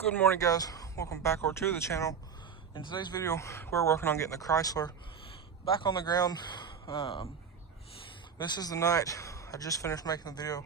Good morning, guys. Welcome back over to the channel. In today's video, we're working on getting the Chrysler back on the ground. This is the night. I just finished making the video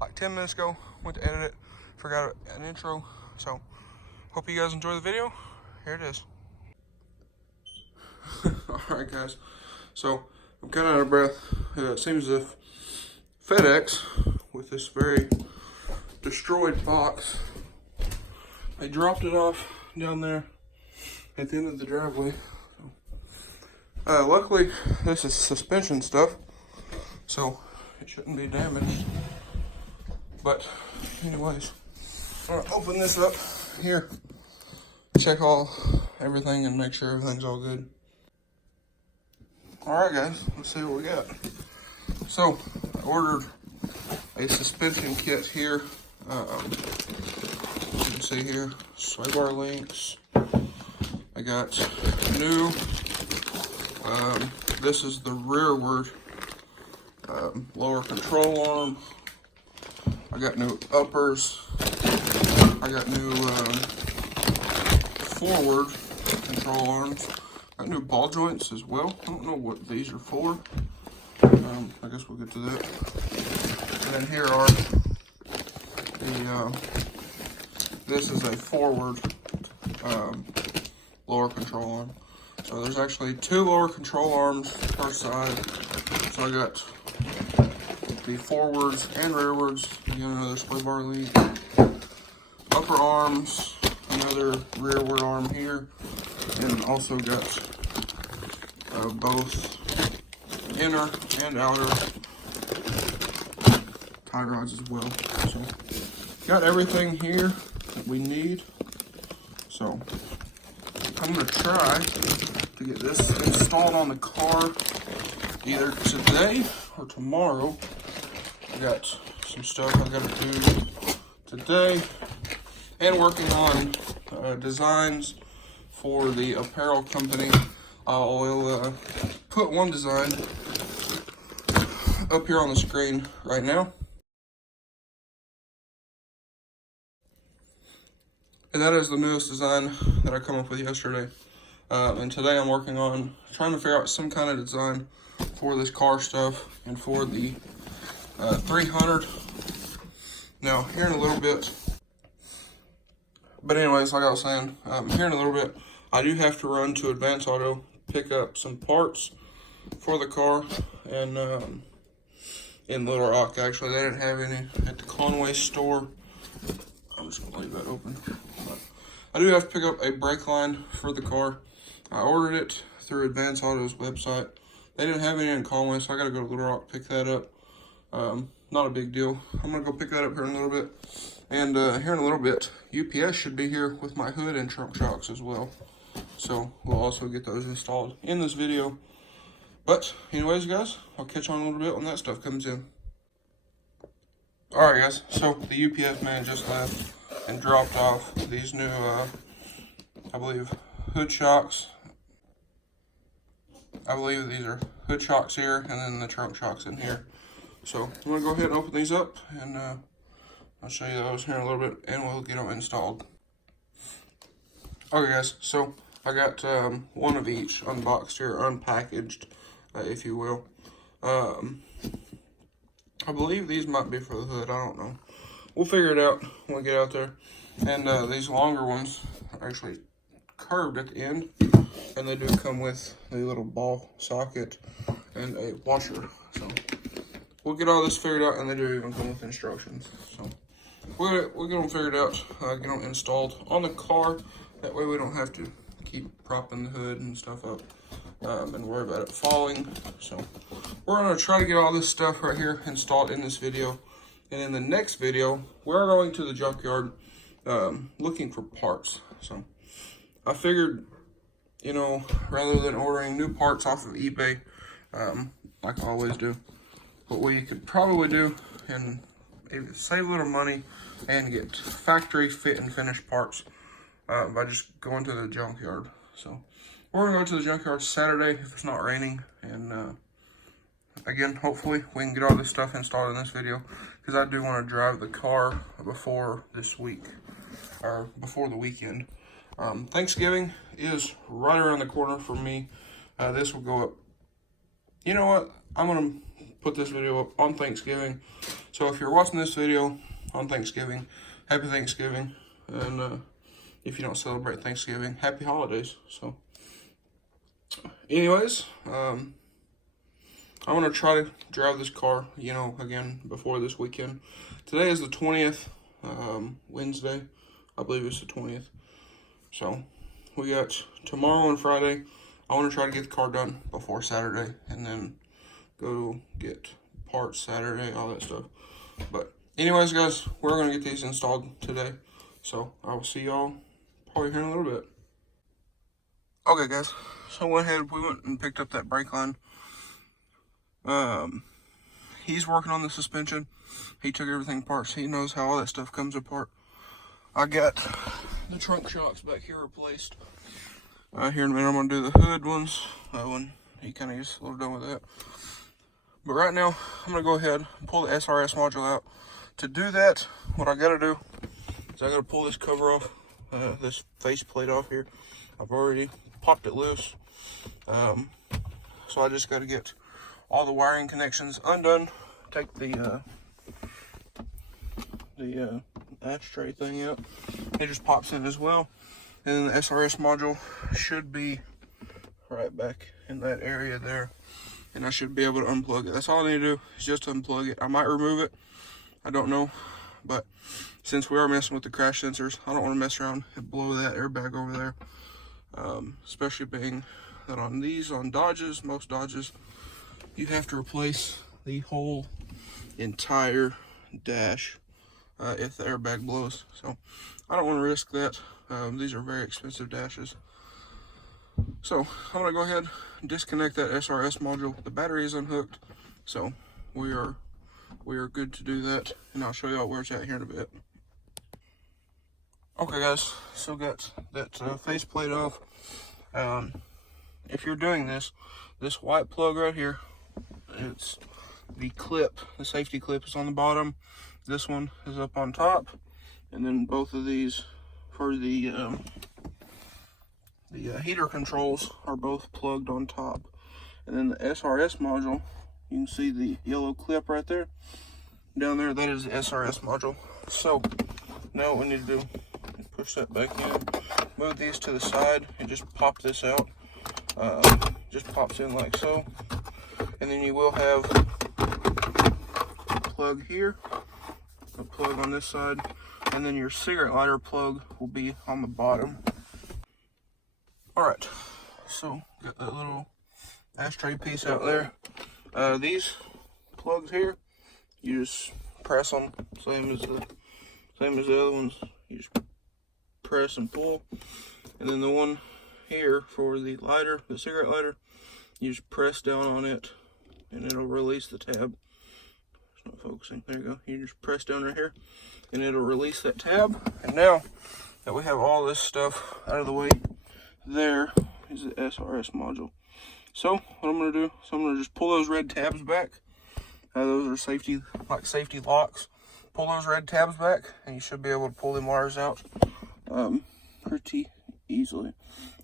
like 10 minutes ago. Went to edit it, forgot an intro. So, hope you guys enjoy the video. Here it is. Alright, guys. So, I'm kind of out of breath. It seems as if FedEx, with this very destroyed box, I dropped it off down there at the end of the driveway. Luckily, this is suspension stuff, so it shouldn't be damaged. But anyways, I'm gonna open this up here, check everything and make sure everything's all good. Alright guys, let's see what we got. So, I ordered a suspension kit here. You can see here, sway bar links. I got new, this is the rearward lower control arm. I got new uppers. I got new forward control arms. I got new ball joints as well. I don't know what these are for. I guess we'll get to that. And then here are this is a forward lower control arm. So there's actually two lower control arms per side. So I got the forwards and rearwards. Again, another sway bar link. Upper arms, another rearward arm here. And also got both inner and outer tie rods as well. So got everything here that we need. So I'm gonna try to get this installed on the car either today or tomorrow. I got some stuff I gotta do today and working on designs for the apparel company. I'll put one design up here on the screen right now. And that is the newest design that I come up with yesterday. And today I'm working on trying to figure out some kind of design for this car stuff and for the 300. Now, here in a little bit, but anyways, like I was saying, here in a little bit, I do have to run to Advance Auto, pick up some parts for the car, and in Little Rock, actually. They didn't have any at the Conway store. I'm just gonna leave that open. But I do have to pick up a brake line for the car. I ordered it through Advance Auto's website. They didn't have any in Conway, so I gotta go to Little Rock, pick that up. Not a big deal. I'm gonna go pick that up here in a little bit. And here in a little bit, UPS should be here with my hood and trunk shocks as well. So we'll also get those installed in this video. But anyways, guys, I'll catch on a little bit when that stuff comes in. Alright guys, so the UPS man just left and dropped off these new, I believe, hood shocks. I believe these are hood shocks here, and then the trunk shocks in here. So I'm going to go ahead and open these up, and I'll show you those here in a little bit, and we'll get them installed. Okay guys, so I got one of each unboxed here, unpackaged, if you will. I believe these might be for the hood, I don't know. We'll figure it out when we get out there. And these longer ones are actually curved at the end, and they do come with a little ball socket and a washer. So we'll get all this figured out, and they do even come with instructions. So we'll get them figured out, get them installed on the car. That way we don't have to keep propping the hood and stuff up and worry about it falling. So we're gonna try to get all this stuff right here installed in this video. And in the next video, we're going to the junkyard looking for parts. So I figured, you know, rather than ordering new parts off of eBay, like I always do, what we could probably do and save a little money and get factory fit and finished parts by just going to the junkyard. So we're gonna go to the junkyard Saturday if it's not raining, and again, hopefully we can get all this stuff installed in this video, because because I do want to drive the car before this week, or before the weekend. Thanksgiving is right around the corner for me. This will go up. You know what? I'm going to put this video up on Thanksgiving. So if you're watching this video on Thanksgiving, happy Thanksgiving. And if you don't celebrate Thanksgiving, happy holidays. So anyways, I'm going to try to drive this car, you know, again, before this weekend. Today is the 20th, Wednesday. I believe it's the 20th. So we got tomorrow and Friday. I want to try to get the car done before Saturday, and then go get parts Saturday, all that stuff. But anyways, guys, we're going to get these installed today. So I will see y'all probably here in a little bit. Okay, guys. So we went and picked up that brake line. He's working on the suspension. He took everything apart, so he knows how all that stuff comes apart. I got the trunk shocks back here replaced. Here in a minute, I'm going to do the hood ones. That one, he kind of gets a little done with that. But right now, I'm going to go ahead and pull the SRS module out. To do that, what I got to do is I got to pull this cover off, this face plate off here. I've already popped it loose. So I just got to get all the wiring connections undone. Take the ashtray thing out. It just pops in as well. And then the SRS module should be right back in that area there. And I should be able to unplug it. That's all I need to do is just unplug it. I might remove it. I don't know. But since we are messing with the crash sensors, I don't want to mess around and blow that airbag over there. Especially being that on these, on Dodges, most Dodges, you have to replace the whole entire dash if the airbag blows. So I don't want to risk that. These are very expensive dashes. So I'm going to go ahead and disconnect that SRS module. The battery is unhooked, so we are good to do that, and I'll show you where it's at here in a bit. Okay, guys, so got that face plate off. If you're doing this white plug right here, it's the clip, the safety clip is on the bottom. This one is up on top, and then both of these for the heater controls are both plugged on top. And then the SRS module, you can see the yellow clip right there. Down there, that is the SRS module. So now what we need to do, push that back in, move these to the side, and just pop this out. Just pops in like so. And then you will have a plug here, a plug on this side, and then your cigarette lighter plug will be on the bottom. Alright, so got that little ashtray piece out there. These plugs here, you just press them, same as the other ones. You just press and pull. And then the one here for the lighter, the cigarette lighter, you just press down on it and it'll release the tab. It's not focusing. There you go. You just press down right here and it'll release that tab. And now that we have all this stuff out of the way, there is the SRS module. So what I'm going to do, I'm going to just pull those red tabs back. Those are safety locks. Pull those red tabs back and you should be able to pull them wires out pretty easily.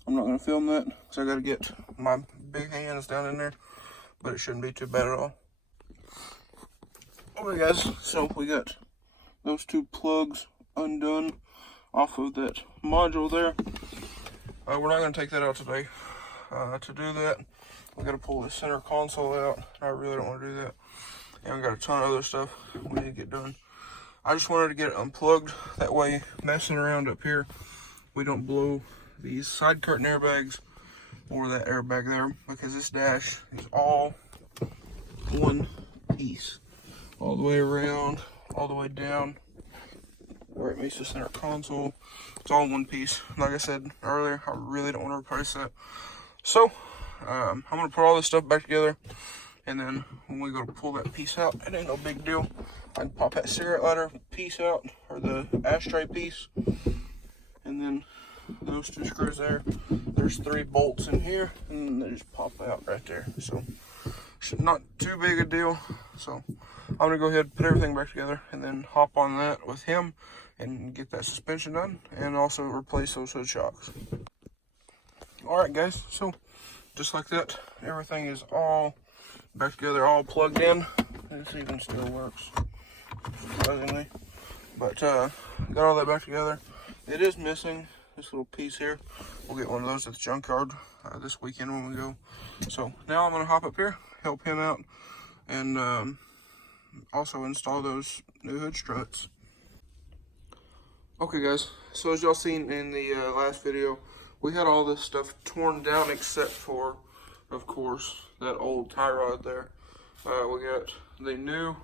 I'm not going to film that because I got to get my big hands down in there, but it shouldn't be too bad at all. Okay, guys, so we got those two plugs undone off of that module there. We're not going to take that out today. To do that, we got to pull the center console out. I really don't want to do that. And we got a ton of other stuff we need to get done. I just wanted to get it unplugged. That way, messing around up here, we don't blow these side curtain airbags or that airbag there, because this dash is all one piece. All the way around, all the way down, where it meets the center console. It's all in one piece. Like I said earlier, I really don't want to replace that. So, I'm going to put all this stuff back together, and then when we go to pull that piece out, it ain't no big deal. I can pop that cigarette lighter piece out, or the ashtray piece, and then those two screws there. There's 3 bolts in here, and they just pop out right there. So, not too big a deal. So I'm gonna go ahead and put everything back together and then hop on that with him and get that suspension done and also replace those hood shocks. All right, guys, so just like that, everything is all back together, all plugged in. This even still works, surprisingly. But got all that back together. It is missing this little piece here. We'll get one of those at the junkyard this weekend when we go. So now I'm gonna hop up here, help him out, and also install those new hood struts. Okay, guys, so as y'all seen in the last video, we had all this stuff torn down except for, of course, that old tie rod there. We got the new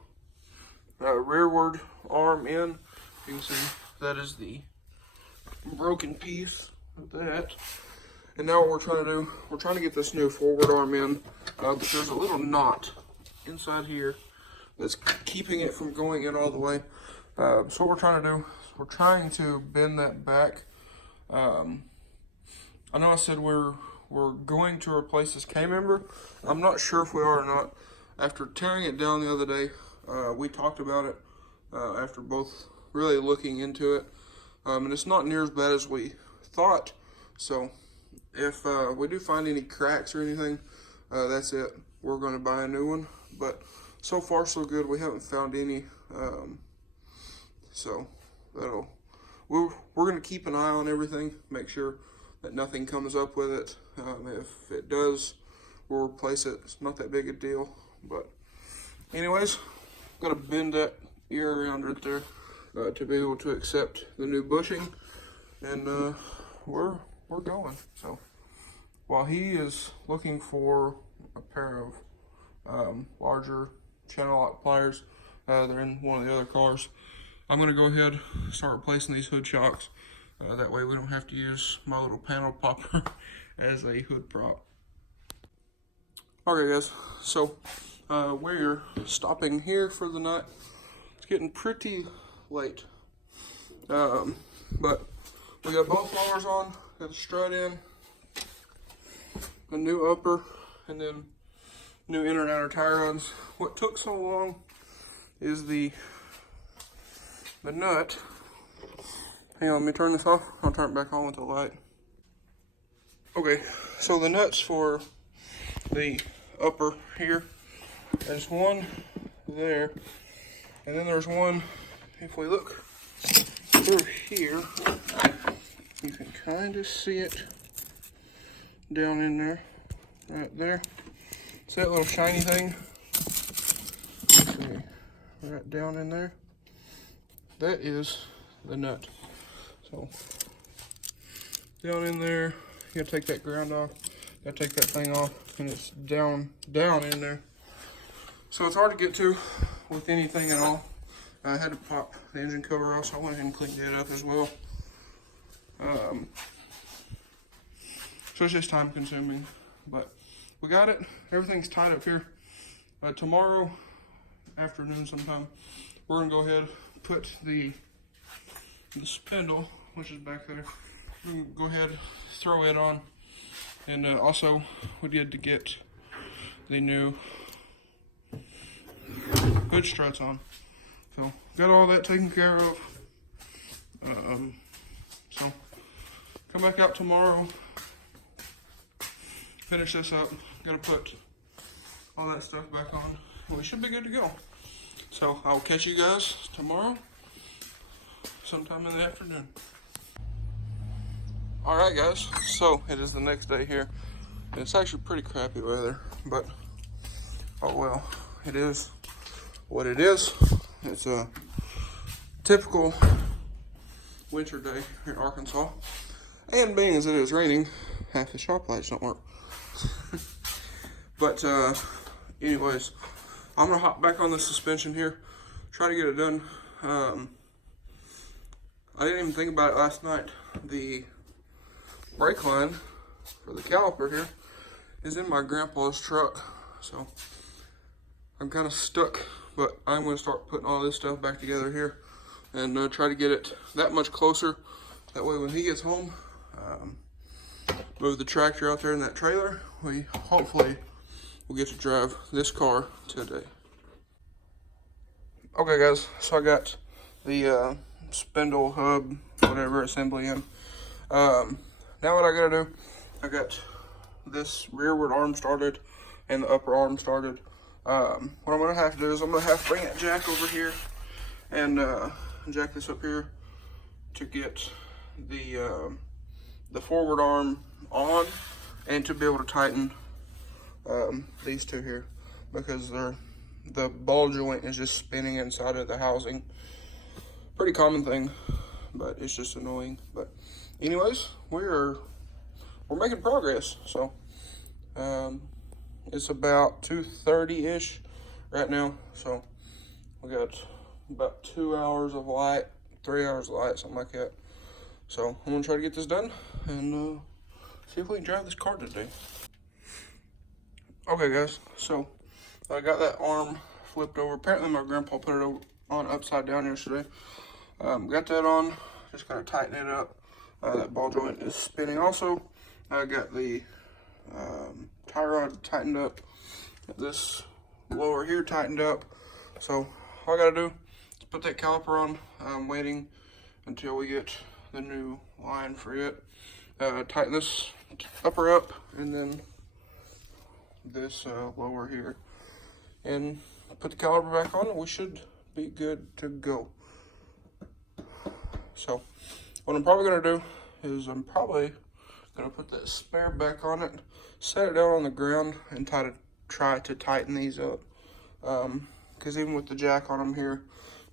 rearward arm in. You can see that is the broken piece of that. And now what we're trying to do, we're trying to get this new forward arm in, but there's a little knot inside here that's keeping it from going in all the way. So what we're trying to do, we're trying to bend that back. I know I said we're going to replace this K-member. I'm not sure if we are or not. After tearing it down the other day, we talked about it after both really looking into it. And it's not near as bad as we thought. So if we do find any cracks or anything, that's it. We're going to buy a new one. But so far so good. We haven't found any. So we're going to keep an eye on everything, make sure that nothing comes up with it. If it does, we'll replace it. It's not that big a deal. But anyways, got to bend that ear around right there to be able to accept the new bushing, and we're going. So while he is looking for a pair of larger channel lock pliers, they're in one of the other cars. I'm gonna go ahead and start replacing these hood shocks. That way we don't have to use my little panel popper as a hood prop. Okay, guys, so we're stopping here for the night. It's getting pretty late, but we got both lowers on, got a strut in, a new upper, and then new inner and outer tie rods. What took so long is the nut. Hang on, let me turn this off. I'll turn it back on with the light. Okay, so the nuts for the upper here, there's one there, and then there's one, if we look through here, you can kind of see it down in there, right there. See that little shiny thing? Okay, right down in there. That is the nut. So down in there, you gotta take that ground off, gotta take that thing off, and it's down in there. So it's hard to get to with anything at all. I had to pop the engine cover off, so I went ahead and cleaned it up as well. So it's just time consuming, but we got it. Everything's tied up here. Tomorrow afternoon sometime, we're gonna go ahead, put the spindle, which is back there, we can go ahead, throw it on, and also we did to get the new hood struts on. So got all that taken care of. So come back out tomorrow, finish this up. Gotta put all that stuff back on. We should be good to go. So I'll catch you guys tomorrow, sometime in the afternoon. All right, guys. So it is the next day here, and it's actually pretty crappy weather, but oh well. It is what it is. It's a typical winter day here in Arkansas, and being as it is raining, half the shop lights don't work. But anyways, I'm gonna hop back on the suspension here, try to get it done. I didn't even think about it last night. The brake line for the caliper here is in my grandpa's truck, so I'm kind of stuck. But I'm gonna start putting all this stuff back together here and try to get it that much closer. That way when he gets home, move the tractor out there in that trailer, we hopefully we'll get to drive this car today. Okay guys, so I got the spindle hub, whatever assembly in. Now what I gotta do, I got this rearward arm started and the upper arm started. What I'm gonna have to do is I'm gonna have to bring that jack over here and jack this up here to get the forward arm on and to be able to tighten these two here, because the ball joint is just spinning inside of the housing. Pretty common thing, but it's just annoying. But anyways, we're making progress. So it's about 2:30-ish right now. So we got about 2 hours of light, 3 hours of light, something like that. So I'm gonna try to get this done and see if we can drive this car today. Okay guys, so I got that arm flipped over. Apparently my grandpa put it on upside down yesterday. Got that on, just gotta tighten it up. That ball joint is spinning also. I got the tie rod tightened up. This lower here tightened up. So all I gotta do is put that caliper on. I'm waiting until we get the new line for it. Tighten this upper up and then this lower here, and put the caliper back on and we should be good to go. So what I'm probably gonna do is I'm probably gonna put that spare back on it, set it down on the ground and try to tighten these up, because even with the jack on them here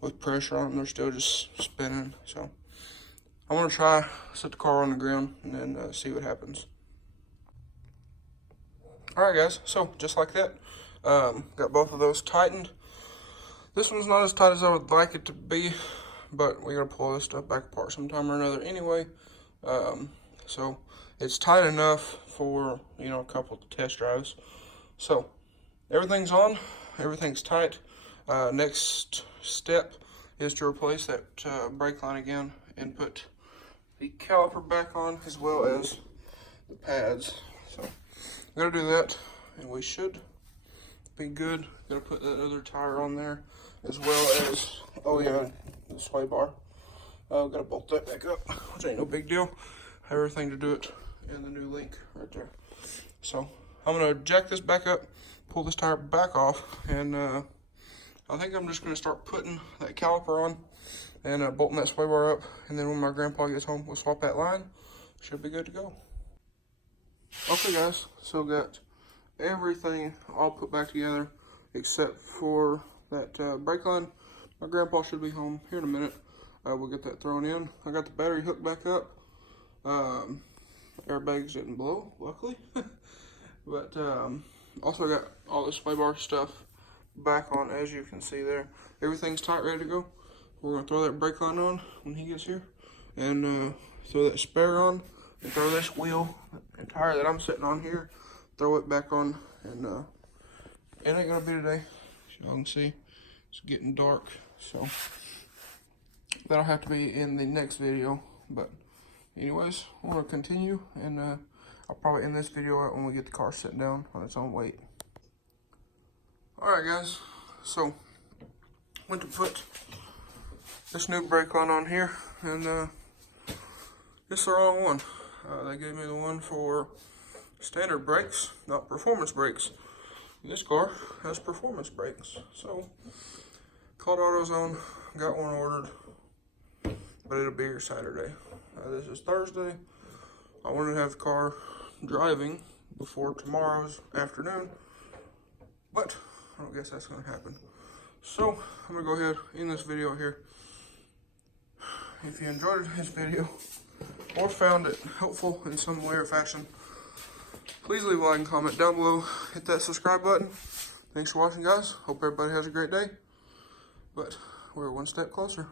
with pressure on them, they're still just spinning. So I'm gonna try set the car on the ground and then see what happens. Alright guys, so just like that, got both of those tightened. This one's not as tight as I would like it to be, but we gotta pull this stuff back apart sometime or another anyway. So it's tight enough for, you know, a couple of test drives. So everything's on, everything's tight. Next step is to replace that brake line again and put the caliper back on as well as the pads. So I'm gonna do that and we should be good. Gotta put that other tire on there as well as, oh yeah, the sway bar. Gotta bolt that back up, which ain't no big deal. Have everything to do it in the new link right there. So I'm gonna jack this back up, pull this tire back off, and I think I'm just gonna start putting that caliper on and bolting that sway bar up, and then when my grandpa gets home, we'll swap that line. Should be good to go. Okay guys, so got everything all put back together except for that brake line. My grandpa should be home here in a minute. We'll get that thrown in. I got the battery hooked back up. Airbags didn't blow, luckily. But also got all the sway bar stuff back on, as you can see there. Everything's tight, ready to go. We're gonna throw that brake line on when he gets here, and throw that spare on, and throw this wheel and tire that I'm sitting on here, throw it back on, and it ain't gonna be today. As y'all can see, it's getting dark, so that'll have to be in the next video. But anyways, we're gonna continue, and I'll probably end this video out when we get the car sitting down on its own weight. Alright guys, so went to put this new brake line on here, and it's the wrong one. They gave me the one for standard brakes, not performance brakes. This car has performance brakes. So called AutoZone, got one ordered, but it'll be here Saturday. This is Thursday. I wanted to have the car driving before tomorrow's afternoon, but I don't guess that's gonna happen. So I'm gonna go ahead and end this video here. If you enjoyed this video or found it helpful in some way or fashion, please leave a like and comment down below. Hit that subscribe button. Thanks for watching guys. Hope everybody has a great day. But we're one step closer.